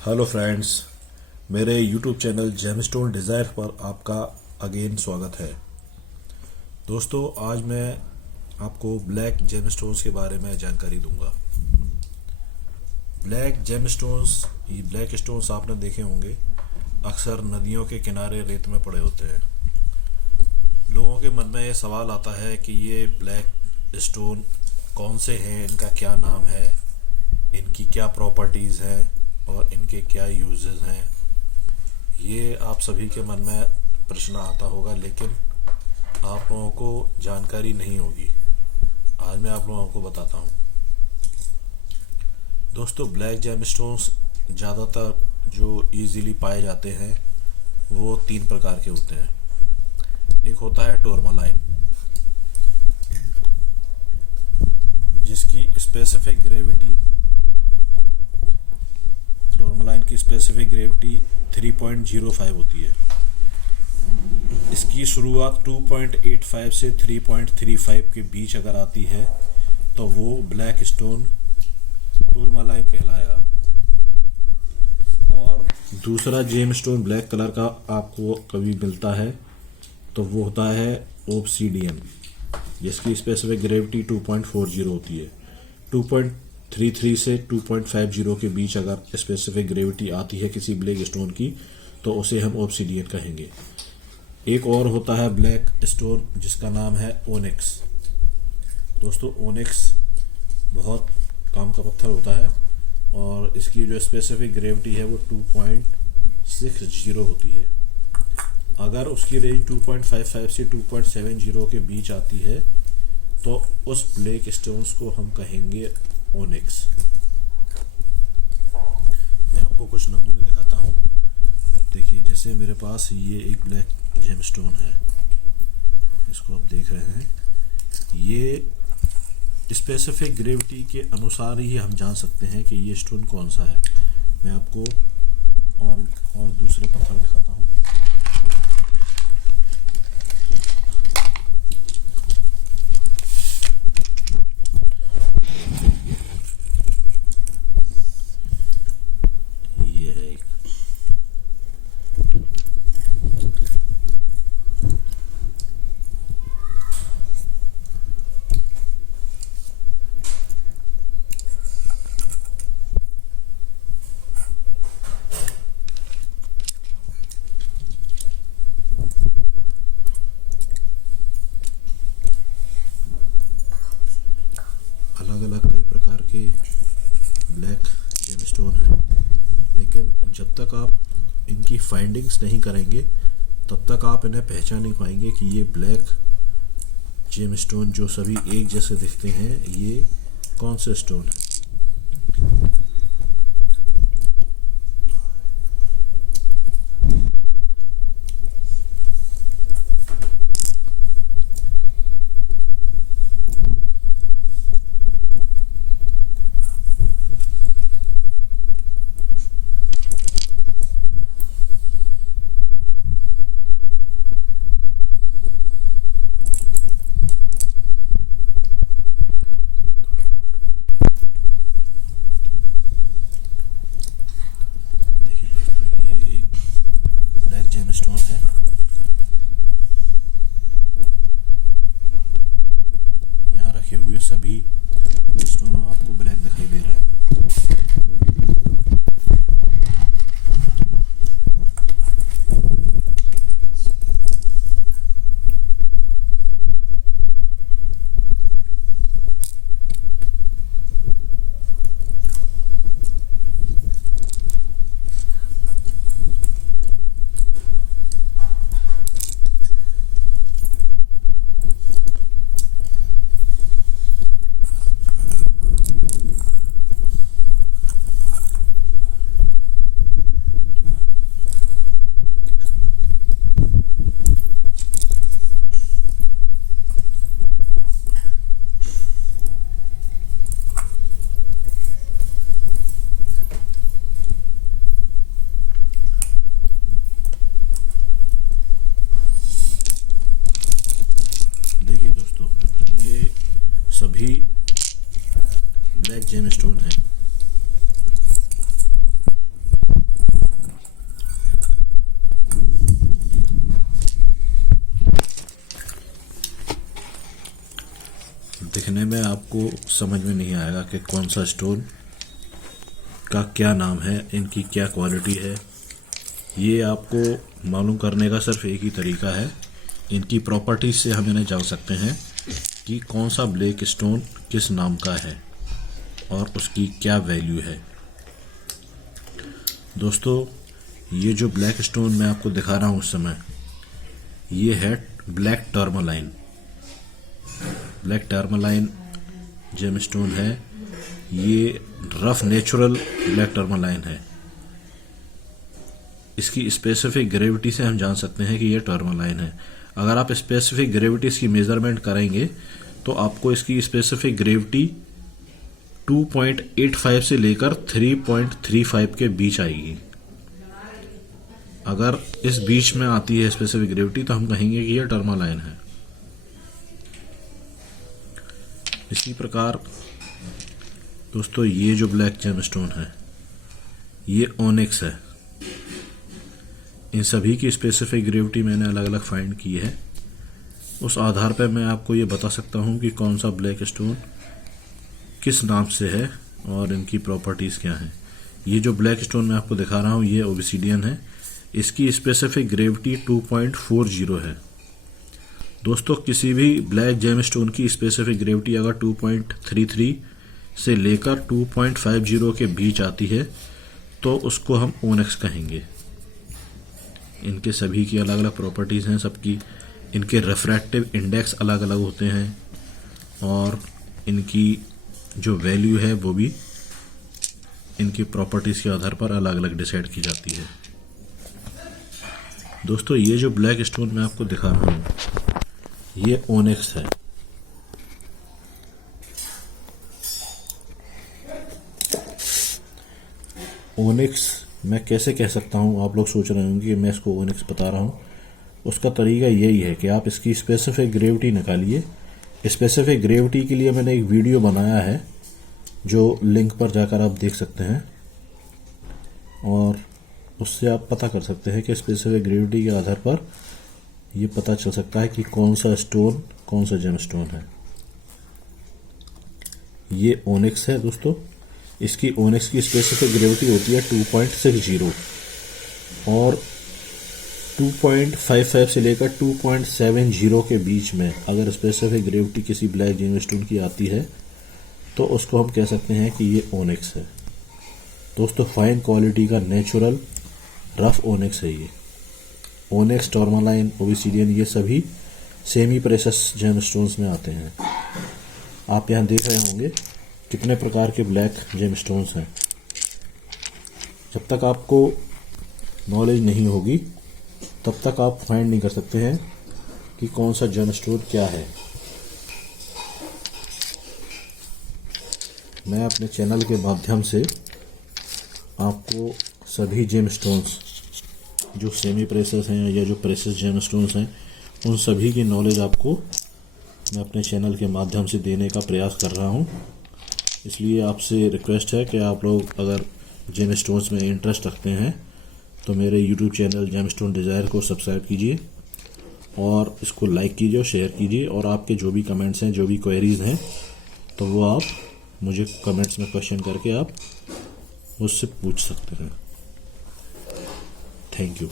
Hello friends, मेरे YouTube channel gemstone desire पर आपका अगेन स्वागत है। दोस्तों, आज मैं आपको ब्लैक जेमस्टोन्स के बारे में जानकारी दूंगा। ब्लैक जेमस्टोन्स, ये ब्लैक स्टोन्स आपने देखे होंगे, अक्सर नदियों के किनारे रेत में पड़े होते हैं। लोगों के मन में ये सवाल आता है कि ये ब्लैक स्टोन कौन से हैं, इनका क्या नाम है, इनकी क्या प्रॉपर्टीज़ हैं और इनके क्या यूजेस हैं। ये आप सभी के मन में प्रश्न आता होगा, लेकिन आप लोगों को जानकारी नहीं होगी। आज मैं आप लोगों को बताता हूँ। दोस्तों, ब्लैक जेमस्टोन्स ज़्यादातर जो इजीली पाए जाते हैं वो 3 प्रकार के होते हैं। एक होता है टूरमालाइन, जिसकी स्पेसिफिक ग्रेविटी टूरमालाइन की स्पेसिफिक ग्रेविटी 3.05 होती है। इसकी शुरुआत 2.85 से 3.35 के बीच अगर आती है तो वो ब्लैक स्टोन टूरमालाइन कहलाएगा। और दूसरा जेम स्टोन ब्लैक कलर का आपको कभी मिलता है तो वो होता है ओब्सीडियन, जिसकी स्पेसिफिक ग्रेविटी 2.40 होती है। 2.33 से 2.50 के बीच अगर स्पेसिफिक ग्रेविटी आती है किसी ब्लैक स्टोन की तो उसे हम ओब्सीडियन कहेंगे। एक और होता है ब्लैक स्टोन जिसका नाम है ओनिक्स। दोस्तों, ओनिक्स बहुत काम का पत्थर होता है और इसकी जो स्पेसिफिक ग्रेविटी है वो 2.60 होती है। अगर उसकी रेंज 2.55 से 2.70 के बीच आती है तो उस ब्लैक स्टोन्स को हम कहेंगे ओनिक्स। मैं आपको कुछ नमूने दिखाता हूँ। देखिए, जैसे मेरे पास ये एक ब्लैक जेमस्टोन है, इसको आप देख रहे हैं। ये स्पेसिफिक ग्रेविटी के अनुसार ही हम जान सकते हैं कि ये स्टोन कौन सा है। मैं आपको और दूसरे पत्थर दिखाता हूँ। ये है एक, अलग अलग कई प्रकार के ब्लैक जेमस्टोन हैं, लेकिन जब तक आप इनकी फाइंडिंग्स नहीं करेंगे तब तक आप इन्हें पहचान नहीं पाएंगे कि ये ब्लैक जेमस्टोन जो सभी एक जैसे दिखते हैं ये कौन से स्टोन है। देखने में आपको समझ में नहीं आएगा कि कौन सा स्टोन का क्या नाम है, इनकी क्या क्वालिटी है। ये आपको मालूम करने का सिर्फ एक ही तरीका है, इनकी प्रॉपर्टीज से हम इन्हें जान सकते हैं कि कौन सा ब्लैक स्टोन किस नाम का है और उसकी क्या वैल्यू है। दोस्तों, ये जो ब्लैक स्टोन मैं आपको दिखा रहा हूँ उस समय, ये है black tourmaline. Black tourmaline gemstone है। ये रफ नेचुरल ब्लैक टर्मलाइन है। इसकी स्पेसिफिक ग्रेविटी से हम जान सकते हैं कि ये टर्मलाइन है। अगर आप स्पेसिफिक ग्रेविटी इसकी मेजरमेंट करेंगे तो आपको इसकी स्पेसिफिक ग्रेविटी 2.85 से लेकर 3.35 के बीच आएगी। अगर इस बीच में आती है स्पेसिफिक ग्रेविटी तो हम कहेंगे कि यह टर्मलाइन है। इसी प्रकार दोस्तों, ये जो ब्लैक जेमस्टोन है ये ओनिक्स है। इन सभी की स्पेसिफिक ग्रेविटी मैंने अलग अलग फाइंड की है। उस आधार पर मैं आपको ये बता सकता हूँ कि कौन सा ब्लैक स्टोन किस नाम से है और इनकी प्रॉपर्टीज क्या हैं। ये जो ब्लैक स्टोन मैं आपको दिखा रहा हूँ ये ओबसिडियन है। इसकी स्पेसिफिक ग्रेविटी 2.40 है। दोस्तों, किसी भी ब्लैक जेमस्टोन की स्पेसिफिक ग्रेविटी अगर 2.33 से लेकर 2.50 के बीच आती है तो उसको हम ओनिक्स कहेंगे। इनके सभी की अलग अलग प्रॉपर्टीज हैं सबकी। इनके रिफ्रैक्टिव इंडेक्स अलग अलग होते हैं और इनकी जो वैल्यू है वो भी इनकी प्रॉपर्टीज के आधार पर अलग अलग डिसाइड की जाती है। दोस्तों, ये जो ब्लैक स्टोन मैं आपको दिखा रहा हूँ ये ओनिक्स है। ओनिक्स मैं कैसे कह सकता हूँ, आप लोग सोच रहे होंगे कि मैं इसको ओनिक्स बता रहा हूँ। उसका तरीका यही है कि आप इसकी स्पेसिफिक ग्रेविटी निकालिए। स्पेसिफिक ग्रेविटी के लिए मैंने एक वीडियो बनाया है जो लिंक पर जाकर आप देख सकते हैं और उससे आप पता कर सकते हैं कि स्पेसिफिक ग्रेविटी के आधार पर ये पता चल सकता है कि कौन सा स्टोन कौन सा जेम स्टोन है। ये ओनिक्स है दोस्तों। इसकी ओनिक्स की स्पेसिफिक ग्रेविटी होती है 2.60 और 2.55 से लेकर 2.70 के बीच में अगर स्पेसिफिक ग्रेविटी किसी ब्लैक जेम स्टोन की आती है तो उसको हम कह सकते हैं कि ये ओनिक्स है। दोस्तों, फाइन क्वालिटी का नेचुरल रफ ओनिक्स है ये। ओनिक्स, टर्मलाइन, ओबसिडियन ये सभी सेमी प्रेशस जेमस्टोन्स में आते हैं। आप यहाँ देख रहे होंगे कितने प्रकार के ब्लैक जेमस्टोन्स हैं। जब तक आपको नॉलेज नहीं होगी तब तक आप फाइंड नहीं कर सकते हैं कि कौन सा जेमस्टोन क्या है। मैं अपने चैनल के माध्यम से आपको सभी जेमस्टोन्स जो सेमी प्रेशस हैं या जो प्रेशस जेमस्टोन्स हैं उन सभी की नॉलेज आपको मैं अपने चैनल के माध्यम से देने का प्रयास कर रहा हूं। इसलिए आपसे रिक्वेस्ट है कि आप लोग अगर जेमस्टोन्स में इंटरेस्ट रखते हैं तो मेरे यूट्यूब चैनल जेमस्टोन डिज़ायर को सब्सक्राइब कीजिए और इसको लाइक कीजिए और शेयर कीजिए। और आपके जो भी कमेंट्स हैं, जो भी क्वेरीज़ हैं, तो वो आप मुझे कमेंट्स में क्वेश्चन करके आप मुझसे पूछ सकते हैं। Thank you.